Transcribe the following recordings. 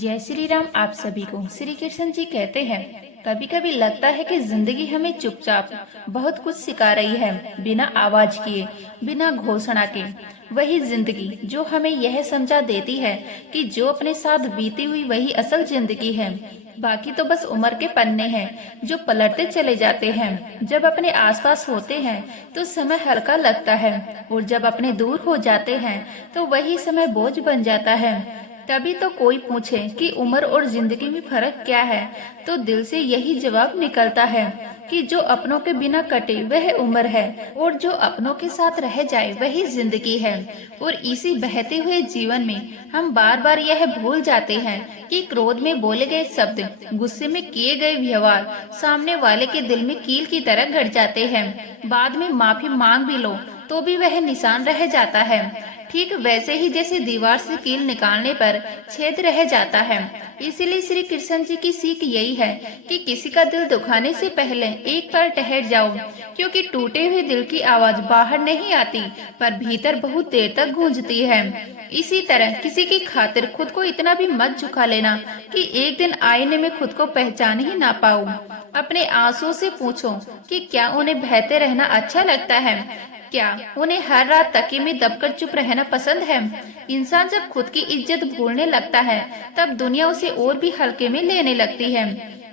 जय श्री राम। आप सभी को श्री कृष्ण जी कहते हैं, कभी कभी लगता है कि जिंदगी हमें चुपचाप बहुत कुछ सिखा रही है, बिना आवाज किए, बिना घोषणा के। वही जिंदगी जो हमें यह समझा देती है कि जो अपने साथ बीती हुई वही असल जिंदगी है, बाकी तो बस उम्र के पन्ने हैं जो पलटते चले जाते हैं। जब अपने आसपास होते हैं तो समय हल्का लगता है, और जब अपने दूर हो जाते हैं तो वही समय बोझ बन जाता है। तभी तो कोई पूछे कि उम्र और जिंदगी में फर्क क्या है, तो दिल से यही जवाब निकलता है कि जो अपनों के बिना कटे वह उम्र है, और जो अपनों के साथ रह जाए वही जिंदगी है। और इसी बहते हुए जीवन में हम बार बार यह भूल जाते हैं कि क्रोध में बोले गए शब्द, गुस्से में किए गए व्यवहार सामने वाले के दिल में कील की तरह गड़ जाते हैं। बाद में माफी मांग भी लो तो भी वह निशान रह जाता है, ठीक वैसे ही जैसे दीवार से कील निकालने पर छेद रह जाता है। इसीलिए श्री कृष्ण जी की सीख यही है कि किसी का दिल दुखाने से पहले एक बार ठहर जाओ, क्योंकि टूटे हुए दिल की आवाज बाहर नहीं आती पर भीतर बहुत देर तक गूंजती है। इसी तरह किसी की खातिर खुद को इतना भी मत झुका लेना कि एक दिन आईने में खुद को पहचान ही ना पाओ। अपने आंसुओं से पूछो कि क्या उन्हें बहते रहना अच्छा लगता है, क्या उन्हें हर रात तकिए में दबकर चुप रहना पसंद है। इंसान जब खुद की इज्जत भूलने लगता है तब दुनिया उसे और भी हल्के में लेने लगती है।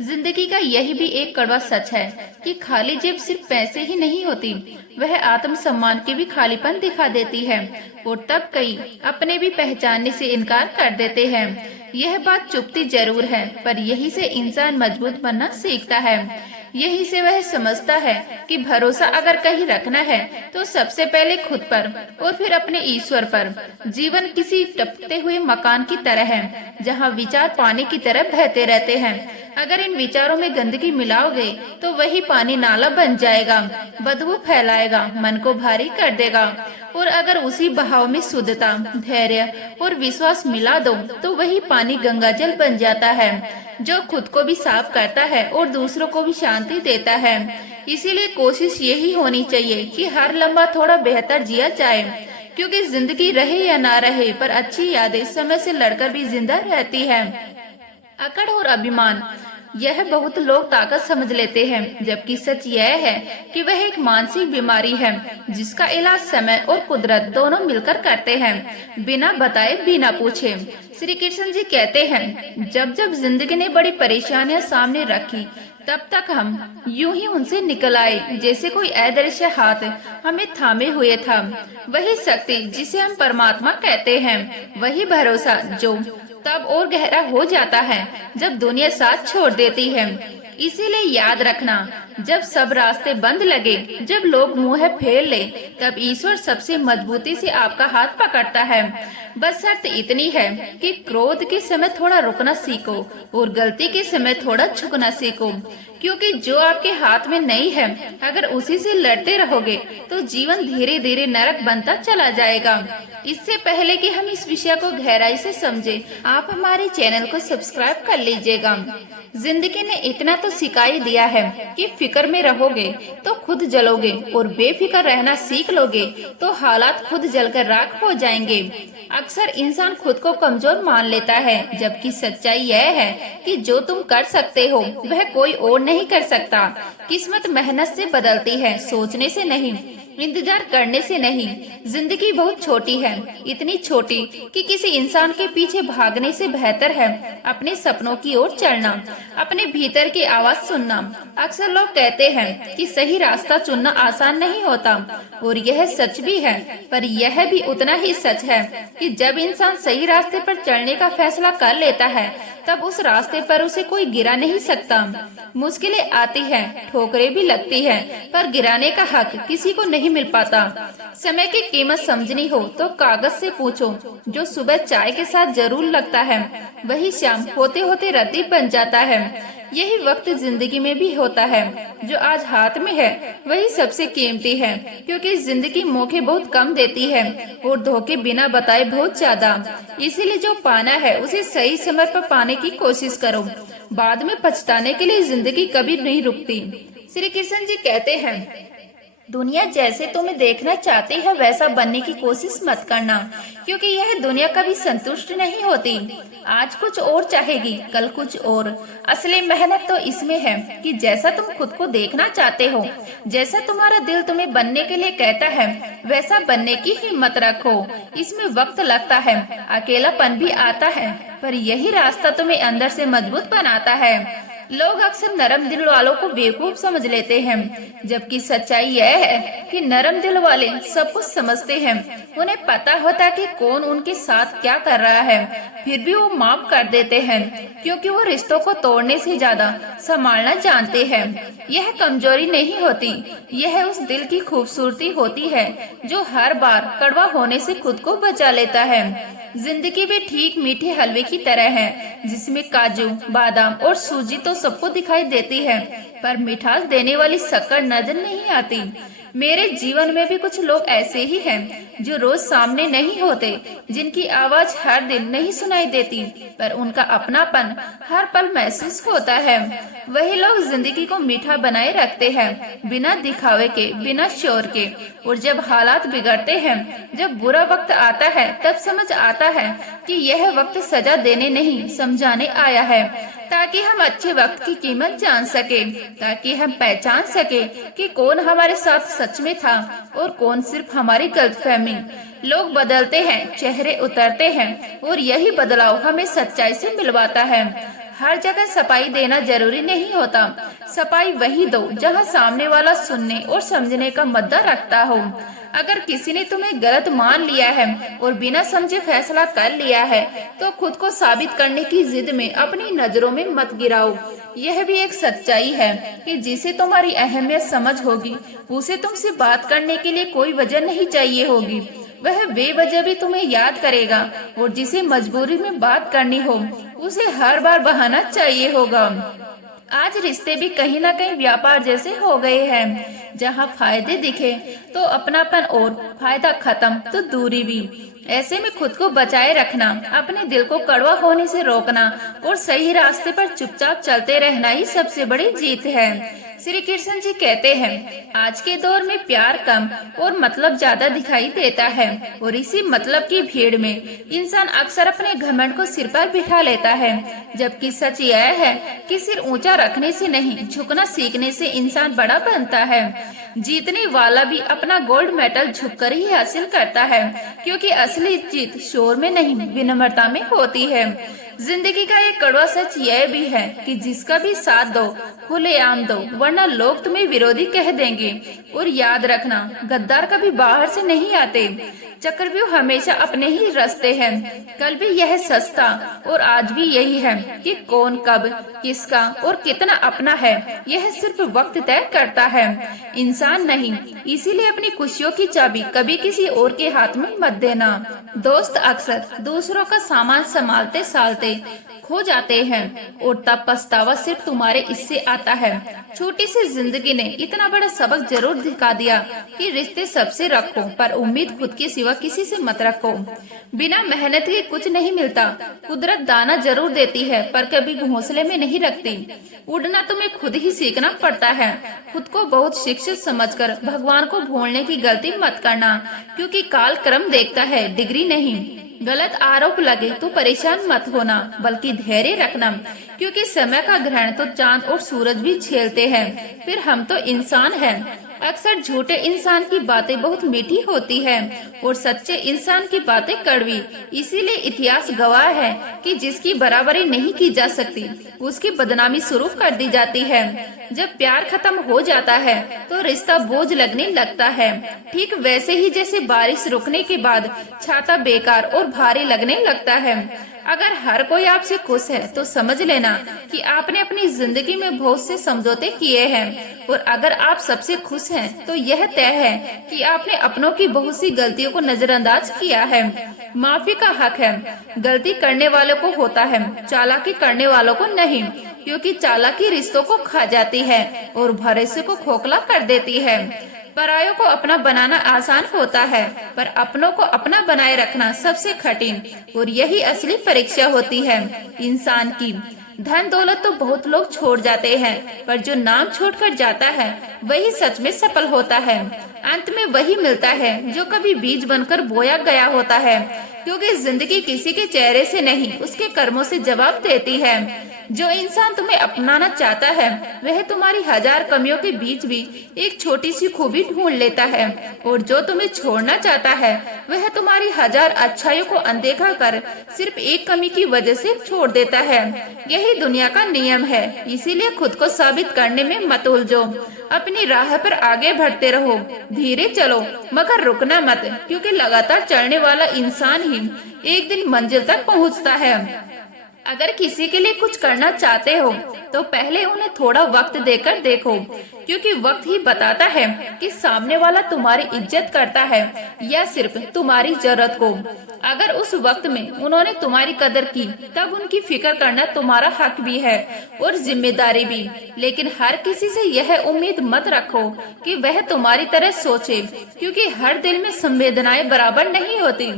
जिंदगी का यही भी एक कड़वा सच है कि खाली जेब सिर्फ पैसे ही नहीं होती, वह आत्म सम्मान की भी खालीपन दिखा देती है। और तब कई अपने भी पहचानने से इनकार कर देते हैं। यह बात चुभती जरूर है, पर यही से इंसान मजबूत बनना सीखता है। यही से वह समझता है कि भरोसा अगर कहीं रखना है तो सबसे पहले खुद पर और फिर अपने ईश्वर पर। जीवन किसी टपकते हुए मकान की तरह है, जहाँ विचार पानी की तरह बहते रहते हैं। अगर इन विचारों में गंदगी मिलाओगे तो वही पानी नाला बन जाएगा, बदबू फैलाएगा, मन को भारी कर देगा। और अगर उसी बहाव में शुद्धता, धैर्य और विश्वास मिला दो तो वही पानी गंगाजल बन जाता है, जो खुद को भी साफ करता है और दूसरों को भी शांति देता है। इसीलिए कोशिश यही होनी चाहिए कि हर लम्हा थोड़ा बेहतर जिया जाए, क्योंकि जिंदगी रहे या ना रहे पर अच्छी यादें समय से लड़कर भी जिंदा रहती है। अकड़ और अभिमान, यह बहुत लोग ताकत समझ लेते हैं, जबकि सच यह है कि वह एक मानसिक बीमारी है जिसका इलाज समय और कुदरत दोनों मिलकर करते हैं, बिना बताए बिना पूछे। श्री कृष्ण जी कहते हैं, जब जब जिंदगी ने बड़ी परेशानियां सामने रखी तब तक हम यूं ही उनसे निकल आए जैसे कोई अदृश्य हाथ हमें थामे हुए था। वही शक्ति जिसे हम परमात्मा कहते हैं, वही भरोसा जो तब और गहरा हो जाता है जब दुनिया साथ छोड़ देती है। इसीलिए याद रखना, जब सब रास्ते बंद लगे, जब लोग मुंह फेर ले, तब ईश्वर सबसे मजबूती से आपका हाथ पकड़ता है। बस शर्त इतनी है कि क्रोध के समय थोड़ा रुकना सीखो और गलती के समय थोड़ा झुकना सीखो, क्योंकि जो आपके हाथ में नहीं है, अगर उसी से लड़ते रहोगे तो जीवन धीरे धीरे नरक बनता चला जाएगा। इससे पहले कि हम इस विषय को गहराई से समझें, आप हमारे चैनल को सब्सक्राइब कर लीजिएगा। जिंदगी ने इतना तो सिखा ही दिया है कि फिक्र में रहोगे तो खुद जलोगे, और बेफिक्र रहना सीख लोगे तो हालात खुद जलकर राख हो जाएंगे। अक्सर इंसान खुद को कमजोर मान लेता है, जबकि सच्चाई यह है कि जो तुम कर सकते हो वह कोई और नहीं कर सकता। किस्मत मेहनत से बदलती है, सोचने से नहीं, इंतजार करने से नहीं। जिंदगी बहुत छोटी है, इतनी छोटी कि किसी इंसान के पीछे भागने से बेहतर है अपने सपनों की ओर चलना, अपने भीतर की आवाज सुनना। अक्सर लोग कहते हैं कि सही रास्ता चुनना आसान नहीं होता, और यह सच भी है, पर यह भी उतना ही सच है कि जब इंसान सही रास्ते पर चलने का फैसला कर लेता है तब उस रास्ते पर उसे कोई गिरा नहीं सकता। मुश्किलें आती हैं, ठोकरें भी लगती हैं, पर गिराने का हक किसी को नहीं मिल पाता। समय की कीमत समझनी हो तो कागज से पूछो, जो सुबह चाय के साथ जरूर लगता है वही शाम होते होते रद्दी बन जाता है। यही वक्त जिंदगी में भी होता है, जो आज हाथ में है वही सबसे कीमती है, क्योंकि जिंदगी मौके बहुत कम देती है और धोखे बिना बताए बहुत ज्यादा। इसीलिए जो पाना है उसे सही समय पर पाने की कोशिश करो, बाद में पछताने के लिए जिंदगी कभी नहीं रुकती। श्री कृष्ण जी कहते हैं, दुनिया जैसे तुम्हें देखना चाहती है वैसा बनने की कोशिश मत करना, क्योंकि यह दुनिया कभी संतुष्ट नहीं होती। आज कुछ और चाहेगी, कल कुछ और। असली मेहनत तो इसमें है कि जैसा तुम खुद को देखना चाहते हो, जैसा तुम्हारा दिल तुम्हें बनने के लिए कहता है, वैसा बनने की हिम्मत रखो। इसमें वक्त लगता है, अकेलापन भी आता है, पर यही रास्ता तुम्हें अंदर से मजबूत बनाता है। लोग अक्सर नरम दिल वालों को बेवकूफ समझ लेते हैं, जबकि सच्चाई यह है कि नरम दिल वाले सब कुछ समझते हैं। उन्हें पता होता है कि कौन उनके साथ क्या कर रहा है, फिर भी वो माफ कर देते हैं, क्योंकि वो रिश्तों को तोड़ने से ज्यादा संभालना जानते हैं। यह कमजोरी नहीं होती, यह उस दिल की खूबसूरती होती है जो हर बार कड़वा होने से खुद को बचा लेता है। जिंदगी भी ठीक मीठे हलवे की तरह है, जिसमें काजू, बादाम और सूजी तो सबको दिखाई देती है, पर मिठास देने वाली शक्कर नजर नहीं आती। मेरे जीवन में भी कुछ लोग ऐसे ही हैं जो रोज सामने नहीं होते, जिनकी आवाज हर दिन नहीं सुनाई देती, पर उनका अपनापन हर पल महसूस होता है। वही लोग जिंदगी को मीठा बनाए रखते हैं, बिना दिखावे के, बिना शोर के। और जब हालात बिगड़ते हैं, जब बुरा वक्त आता है, तब समझ आता है कि यह वक्त सजा देने नहीं, समझाने आया है, ताकि हम अच्छे वक्त की कीमत जान सके, ताकि हम पहचान सके कि कौन हमारे साथ सच में था और कौन सिर्फ हमारी गलतफहमी। लोग बदलते हैं, चेहरे उतरते हैं, और यही बदलाव हमें सच्चाई से मिलवाता है। हर जगह सफाई देना जरूरी नहीं होता। सफाई वही दो जहां सामने वाला सुनने और समझने का मुद्दा रखता हो। अगर किसी ने तुम्हें गलत मान लिया है और बिना समझे फैसला कर लिया है, तो खुद को साबित करने की जिद में अपनी नजरों में मत गिराओ। यह भी एक सच्चाई है कि जिसे तुम्हारी अहमियत समझ होगी, उसे तुमसे बात करने के लिए कोई वजह नहीं चाहिए होगी। वह बेवजह भी तुम्हें याद करेगा, और जिसे मजबूरी में बात करनी हो, उसे हर बार बहाना चाहिए होगा। आज रिश्ते भी कहीं ना कहीं व्यापार जैसे हो गए हैं, जहां फायदे दिखे तो अपनापन, और फायदा खत्म तो दूरी भी। ऐसे में खुद को बचाए रखना, अपने दिल को कड़वा होने से रोकना और सही रास्ते पर चुपचाप चलते रहना ही सबसे बड़ी जीत है। श्री कृष्ण जी कहते हैं, आज के दौर में प्यार कम और मतलब ज्यादा दिखाई देता है, और इसी मतलब की भीड़ में इंसान अक्सर अपने घमंड को सिर पर बिठा लेता है, जबकि सच यह है कि सिर ऊंचा रखने से नहीं, झुकना सीखने से इंसान बड़ा बनता है। जीतने वाला भी अपना गोल्ड मेडल झुककर ही हासिल करता है, क्योंकि असली जीत शोर में नहीं, विनम्रता में होती है। जिंदगी का एक कड़वा सच यह भी है कि जिसका भी साथ दो, खुलेआम दो, वरना लोग तुम्हें विरोधी कह देंगे। और याद रखना, गद्दार कभी बाहर से नहीं आते, चक्रव्यूह हमेशा अपने ही रास्ते हैं। कल भी यह सच था और आज भी यही है कि कौन कब, किसका और कितना अपना है, यह सिर्फ वक्त तय करता है, इंसान नहीं। इसीलिए अपनी खुशियों की चाबी कभी किसी और के हाथ में मत देना। दोस्त अक्सर दूसरों का सामान संभालते सालते खो जाते हैं, और तब पछतावा सिर्फ तुम्हारे इससे आता है। छोटी सी जिंदगी ने इतना बड़ा सबक जरूर दिखा दिया कि रिश्ते सबसे रखो, पर उम्मीद खुद के सिवा किसी से मत रखो। बिना मेहनत के कुछ नहीं मिलता। कुदरत दाना जरूर देती है, पर कभी घोंसले में नहीं रखती। उड़ना तुम्हें खुद ही सीखना पड़ता है। खुद को बहुत शिक्षित समझकर भगवान को भूलने की गलती मत करना, क्योंकि काल क्रम देखता है, डिग्री नहीं। गलत आरोप लगे तो परेशान मत होना, बल्कि धैर्य रखना, क्योंकि समय का ग्रहण तो चांद और सूरज भी झेलते हैं। फिर हम तो इंसान हैं। अक्सर झूठे इंसान की बातें बहुत मीठी होती है, और सच्चे इंसान की बातें कड़वी। इसीलिए इतिहास गवाह है कि जिसकी बराबरी नहीं की जा सकती, उसकी बदनामी शुरू कर दी जाती है। जब प्यार खत्म हो जाता है तो रिश्ता बोझ लगने लगता है, ठीक वैसे ही जैसे बारिश रुकने के बाद छाता बेकार और भारी लगने लगता है। अगर हर कोई आपसे खुश है तो समझ लेना कि आपने अपनी जिंदगी में बहुत से समझौते किए हैं, और अगर आप सबसे खुश हैं तो यह तय है कि आपने अपनों की बहुत सी गलतियों को नजरअंदाज किया है। माफी का हक है, गलती करने वालों को होता है, चालाकी करने वालों को नहीं, क्योंकि चालाकी रिश्तों को खा जाती है और भरोसे को खोखला कर देती है। परायों को अपना बनाना आसान होता है, पर अपनों को अपना बनाए रखना सबसे कठिन, और यही असली परीक्षा होती है इंसान की। धन दौलत तो बहुत लोग छोड़ जाते हैं, पर जो नाम छोड़कर जाता है वही सच में सफल होता है। अंत में वही मिलता है जो कभी बीज बनकर बोया गया होता है, क्योंकि जिंदगी किसी के चेहरे से नहीं, उसके कर्मों से जवाब देती है। जो इंसान तुम्हें अपनाना चाहता है वह तुम्हारी 1000 कमियों के बीच भी एक छोटी सी खूबी ढूंढ लेता है, और जो तुम्हें छोड़ना चाहता है वह तुम्हारी 1000 अच्छाइयों को अनदेखा कर सिर्फ एक कमी की वजह से छोड़ देता है। यही दुनिया का नियम है, इसीलिए खुद को साबित करने में मत उलझो। अपनी राह पर आगे बढ़ते रहो, धीरे चलो मगर रुकना मत, क्योंकि लगातार चलने वाला इंसान ही एक दिन मंजिल तक पहुंचता है। अगर किसी के लिए कुछ करना चाहते हो तो पहले उन्हें थोड़ा वक्त देकर देखो, क्योंकि वक्त ही बताता है कि सामने वाला तुम्हारी इज्जत करता है या सिर्फ तुम्हारी जरूरत को। अगर उस वक्त में उन्होंने तुम्हारी कदर की, तब उनकी फिक्र करना तुम्हारा हक भी है और जिम्मेदारी भी। लेकिन हर किसी से यह उम्मीद मत रखो कि वह तुम्हारी तरह सोचे, क्योंकि हर दिल में संवेदनाएं बराबर नहीं होती।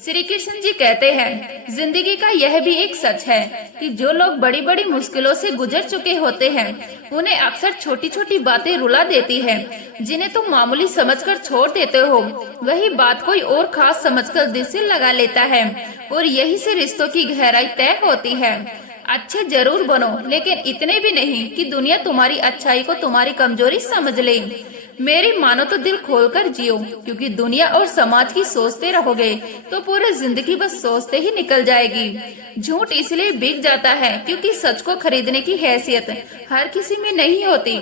श्री कृष्ण जी कहते हैं, जिंदगी का यह भी एक सच है कि जो लोग बड़ी बड़ी मुश्किलों से गुजर चुके होते हैं उन्हें अक्सर छोटी छोटी बातें रुला देती है। जिन्हें तुम मामूली समझकर छोड़ देते हो वही बात कोई और खास समझकर दिल से लगा लेता है, और यही से रिश्तों की गहराई तय होती है। अच्छे जरूर बनो, लेकिन इतने भी नहीं कि दुनिया तुम्हारी अच्छाई को तुम्हारी कमजोरी समझ ले। मेरी मानो तो दिल खोलकर जियो, क्योंकि दुनिया और समाज की सोचते रहोगे तो पूरी जिंदगी बस सोचते ही निकल जाएगी। झूठ इसलिए बिक जाता है क्योंकि सच को खरीदने की हैसियत हर किसी में नहीं होती।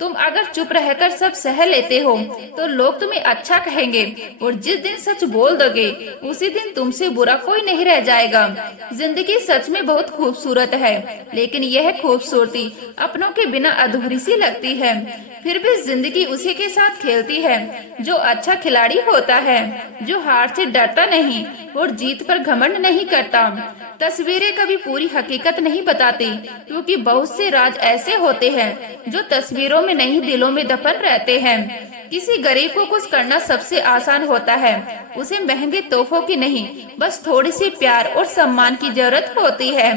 तुम अगर चुप रहकर सब सह लेते हो तो लोग तुम्हें अच्छा कहेंगे, और जिस दिन सच बोल दोगे उसी दिन तुमसे बुरा कोई नहीं रह जाएगा। जिंदगी सच में बहुत खूबसूरत है, लेकिन यह खूबसूरती अपनों के बिना अधूरी सी लगती है। फिर भी जिंदगी उसी के साथ खेलती है जो अच्छा खिलाड़ी होता है, जो हार से डरता नहीं और जीत पर घमंड नहीं करता। तस्वीरें कभी पूरी हकीकत नहीं बताती, क्योंकि बहुत से राज ऐसे होते हैं जो तस्वीरों में नहीं दिलों में दफन रहते हैं। किसी गरीब को कुछ करना सबसे आसान होता है, उसे महंगे तोहफों की नहीं बस थोड़ी सी प्यार और सम्मान की जरूरत होती है।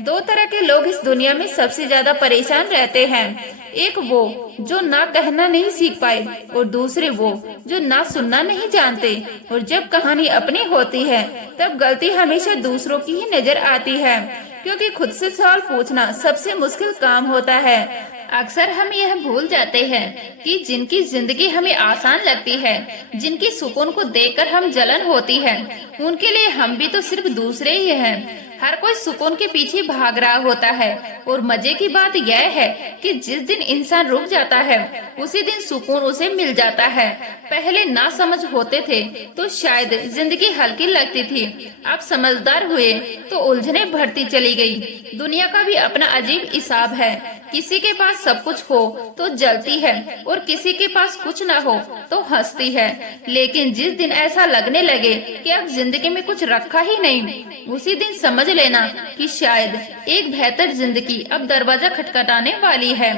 दो तरह के लोग इस दुनिया में सबसे ज्यादा परेशान रहते हैं, एक वो जो ना कहना नहीं सीख पाए और दूसरे वो जो ना सुनना नहीं जानते। और जब कहानी अपनी होती है तब गलती हमेशा दूसरों की ही नजर आती है, क्योंकि खुद से सवाल पूछना सबसे मुश्किल काम होता है। अक्सर हम यह भूल जाते हैं कि जिनकी जिंदगी हमें आसान लगती है, जिनकी सुकून को देखकर हम जलन होती है, उनके लिए हम भी तो सिर्फ दूसरे ही हैं। हर कोई सुकून के पीछे भाग रहा होता है, और मजे की बात यह है कि जिस दिन इंसान रुक जाता है उसी दिन सुकून उसे मिल जाता है। पहले ना समझ होते थे तो शायद जिंदगी हल्की लगती थी, अब समझदार हुए तो उलझने बढ़ती चली गई। दुनिया का भी अपना अजीब हिसाब है, किसी के पास सब कुछ हो तो जलती है और किसी के पास कुछ न हो तो हंसती है। लेकिन जिस दिन ऐसा लगने लगे कि अब जिंदगी में कुछ रखा ही नहीं, उसी दिन समझ लेना कि शायद एक बेहतर जिंदगी अब दरवाजा खटखटाने वाली है।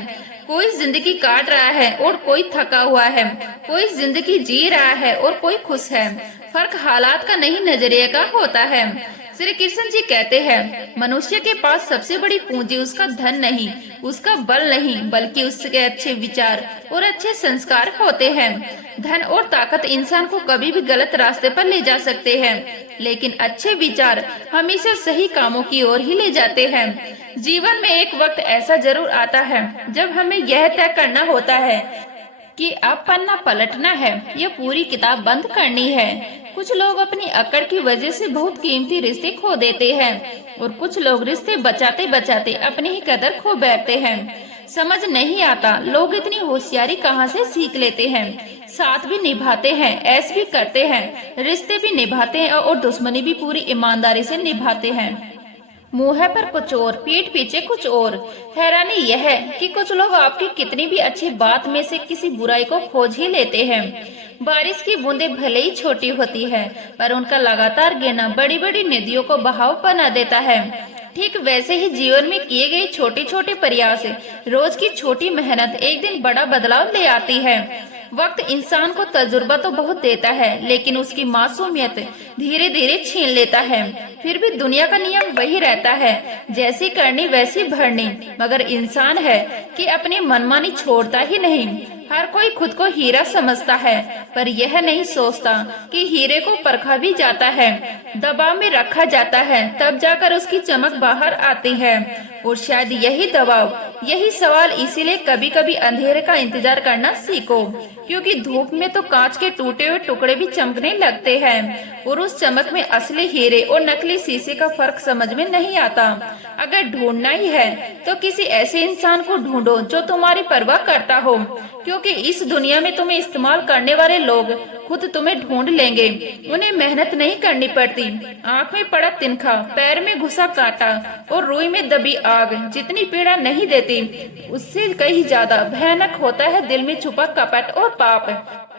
कोई जिंदगी काट रहा है और कोई थका हुआ है, कोई जिंदगी जी रहा है और कोई खुश है। फर्क हालात का नहीं, नजरिए का होता है। श्री कृष्ण जी कहते हैं, मनुष्य के पास सबसे बड़ी पूंजी उसका धन नहीं, उसका बल नहीं, बल्कि उसके अच्छे विचार और अच्छे संस्कार होते हैं। धन और ताकत इंसान को कभी भी गलत रास्ते पर ले जा सकते हैं, लेकिन अच्छे विचार हमेशा सही कामों की ओर ही ले जाते हैं। जीवन में एक वक्त ऐसा जरूर आता है जब हमें यह तय करना होता है कि अब पन्ना पलटना है या पूरी किताब बंद करनी है। कुछ लोग अपनी अकड़ की वजह से बहुत कीमती रिश्ते खो देते हैं, और कुछ लोग रिश्ते बचाते बचाते अपनी ही कदर खो बैठते हैं। समझ नहीं आता लोग इतनी होशियारी कहाँ से सीख लेते हैं। साथ भी निभाते हैं, ऐश भी करते हैं, रिश्ते भी निभाते हैं और दुश्मनी भी पूरी ईमानदारी से निभाते हैं। मुंह पर कुछ और, पीठ पीछे कुछ और। हैरानी यह है कि कुछ लोग आपकी कितनी भी अच्छी बात में से किसी बुराई को खोज ही लेते हैं। बारिश की बूंदें भले ही छोटी होती है, पर उनका लगातार गिरना बड़ी बड़ी नदियों को बहाव बना देता है। ठीक वैसे ही जीवन में किए गए छोटे छोटे प्रयास, रोज की छोटी मेहनत एक दिन बड़ा बदलाव ले आती है। वक्त इंसान को तजुर्बा तो बहुत देता है, लेकिन उसकी मासूमियत धीरे धीरे छीन लेता है। फिर भी दुनिया का नियम वही रहता है, जैसी करनी वैसी भरनी। मगर इंसान है कि अपनी मनमानी छोड़ता ही नहीं। हर कोई खुद को हीरा समझता है, पर यह नहीं सोचता कि हीरे को परखा भी जाता है, दबाव में रखा जाता है, तब जाकर उसकी चमक बाहर आती है। और शायद यही दबाव, यही सवाल, इसीलिए कभी कभी अंधेरे का इंतजार करना सीखो, क्योंकि धूप में तो कांच के टूटे हुए टुकड़े भी चमकने लगते हैं और उस चमक में असली हीरे और नकली शीशे का फर्क समझ में नहीं आता। अगर ढूंढना ही है तो किसी ऐसे इंसान को ढूंढो जो तुम्हारी परवाह करता हो, क्योंकि इस दुनिया में तुम्हें इस्तेमाल करने वाले लोग खुद तुम्हें ढूंढ लेंगे। उन्हें मेहनत नहीं करनी पड़ती। आँख में पड़ा तिनका, पैर में घुसा कांटा और रुई में दबी आग जितनी पीड़ा नहीं देती, उससे कहीं ज्यादा भयानक होता है दिल में छुपा कपट और पाप,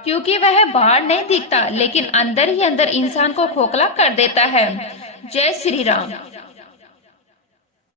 क्योंकि वह बाहर नहीं दिखता लेकिन अंदर ही अंदर इंसान को खोखला कर देता है। जय श्री राम।